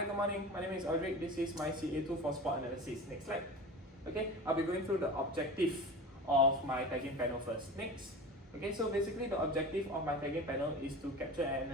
Hi, good morning. My name is Aldrich. This is my CA2 for sport analysis. Next slide. Okay, I'll be going through the objective of my tagging panel first. Next. Okay, so basically the objective of my tagging panel is to capture and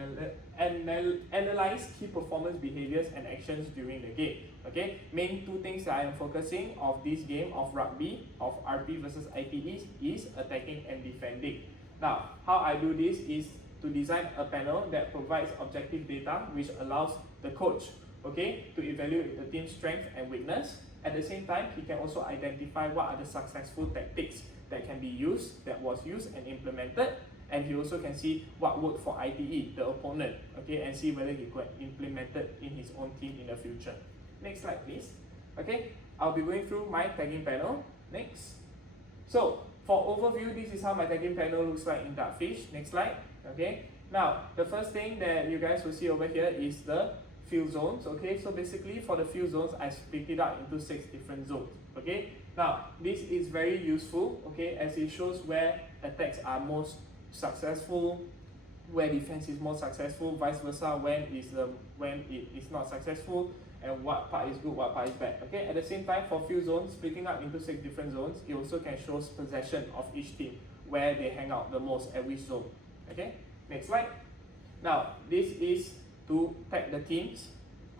analyze key performance behaviors and actions during the game. Okay, main two things that I am focusing of this game of rugby, of RP versus ITE is attacking and defending. Now, how I do this is to design a panel that provides objective data which allows the coach, okay, to evaluate the team's strength and weakness. At the same time, he can also identify what are the successful tactics that can be used, that was used and implemented, and he also can see what worked for ITE, the opponent, okay, and see whether he could implement it in his own team in the future. Next slide, please. Okay, I'll be going through my tagging panel. Next. So, for overview, this is how my tagging panel looks like in Dartfish. Next slide. Okay, now the first thing that you guys will see over here is the field zones. Okay, so basically for the field zones, I split it up into 6 different zones. Okay, now this is very useful, okay, as it shows where attacks are most successful, where defense is more successful, vice versa, when it is not successful, and what part is good, what part is bad. Okay, at the same time, for field zones, splitting up into 6 different zones, it also can show possession of each team, where they hang out the most at which zone. Okay, next slide. Now, this is to tag the teams.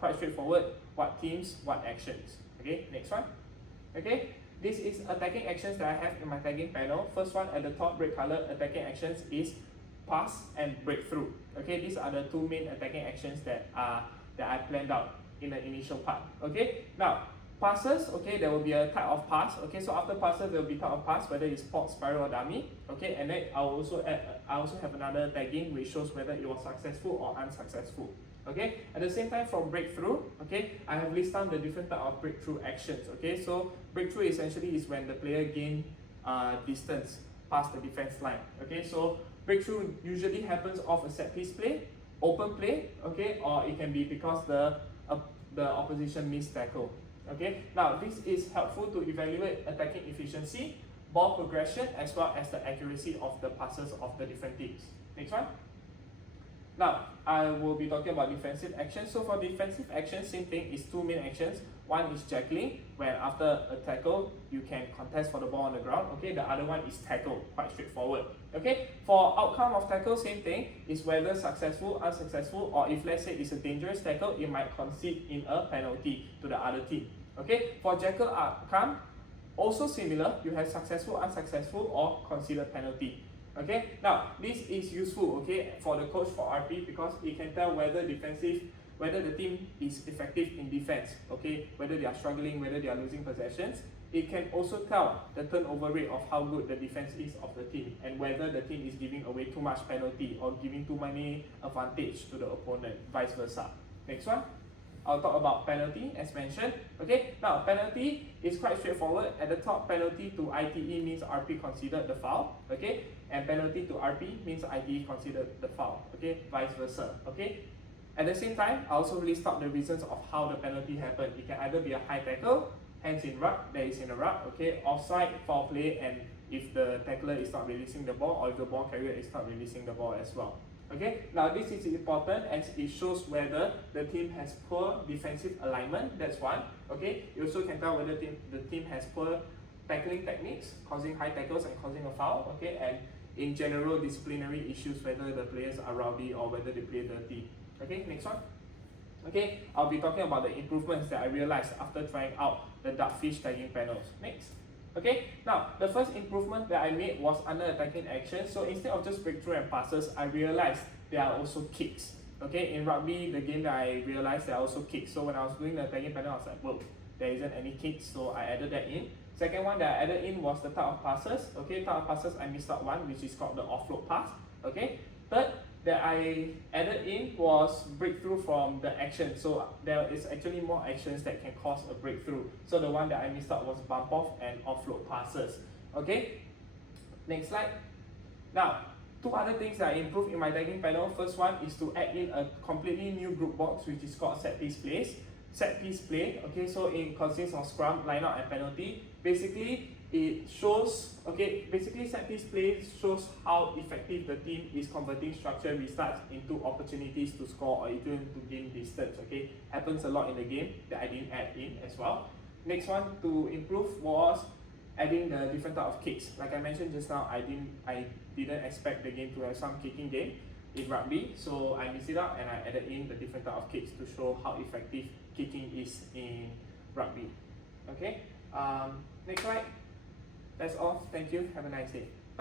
Quite straightforward. What teams, what actions. Okay, next one. Okay, this is attacking actions that I have in my tagging panel. First one at the top, red color, attacking actions is pass and breakthrough. Okay, these are the 2 main attacking actions that I planned out in the initial part. Okay, now passes, okay, there will be a type of pass. Okay, so after passes there will be type of pass, whether it's pop, spiral or dummy. Okay, and then I also have another tagging which shows whether it was successful or unsuccessful. Okay, at the same time from breakthrough, okay, I have listed down the different type of breakthrough actions. Okay, so breakthrough essentially is when the player gain distance past the defense line. Okay, so breakthrough usually happens off a set piece play, open play, okay, or it can be because the opposition missed tackle. Okay, now this is helpful to evaluate attacking efficiency, ball progression, as well as the accuracy of the passes of the different teams. Next one. Now, I will be talking about defensive actions. So for defensive actions, same thing, is 2 main actions. One is jackling, where after a tackle, you can contest for the ball on the ground. Okay, the other one is tackle, quite straightforward. Okay, for outcome of tackle, same thing, is whether successful, unsuccessful, or if let's say it's a dangerous tackle, it might concede in a penalty to the other team. Okay, for jackal outcome, also similar, you have successful, unsuccessful, or conceded penalty. Okay, now this is useful, okay, for the coach for RP because it can tell whether the team is effective in defense, okay, whether they are struggling, whether they are losing possessions. It can also tell the turnover rate of how good the defense is of the team and whether the team is giving away too much penalty or giving too many advantage to the opponent, vice versa. Next one. I'll talk about penalty as mentioned. Okay, now penalty is quite straightforward. At the top, penalty to ITE means RP considered the foul. Okay, and penalty to RP means ITE considered the foul. Okay, vice versa. Okay, at the same time, I also list out the reasons of how the penalty happened. It can either be a high tackle, hands in ruck, that is in a ruck. Okay, offside, foul play, and if the tackler is not releasing the ball or if the ball carrier is not releasing the ball as well. Okay, now this is important as it shows whether the team has poor defensive alignment, that's one. Okay, you also can tell whether the team has poor tackling techniques, causing high tackles and causing a foul. Okay, and in general disciplinary issues, whether the players are rowdy or whether they play dirty. Okay, next one. Okay, I'll be talking about the improvements that I realized after trying out the Dartfish tagging panels. Next. Okay, now the first improvement that I made was under attacking action. So instead of just breakthrough and passes, I realized there are also kicks. Okay, in rugby, the game that I realized there are also kicks. So when I was doing the attacking panel, I was like, whoa, there isn't any kicks, so I added that in. Second one that I added in was the type of passes. Okay, type of passes, I missed out one, which is called the offload pass. Okay, third that I added in was breakthrough from the action. So there is actually more actions that can cause a breakthrough. So the one that I missed out was bump off and offload passes. Okay, next slide. Now, 2 other things that I improved in my tagging panel. First one is to add in a completely new group box which is called set piece plays. Set piece play, okay, so it consists of scrum, line out and penalty. Basically, it shows, okay, basically set piece play shows how effective the team is converting structured restarts into opportunities to score or even to gain distance, okay. Happens a lot in the game that I didn't add in as well. Next one to improve was adding the different type of kicks. Like I mentioned just now, I didn't expect the game to have some kicking game in rugby, so I mixed it up and I added in the different type of kicks to show how effective kicking is in rugby. Okay, next slide. That's all. Thank you. Have a nice day.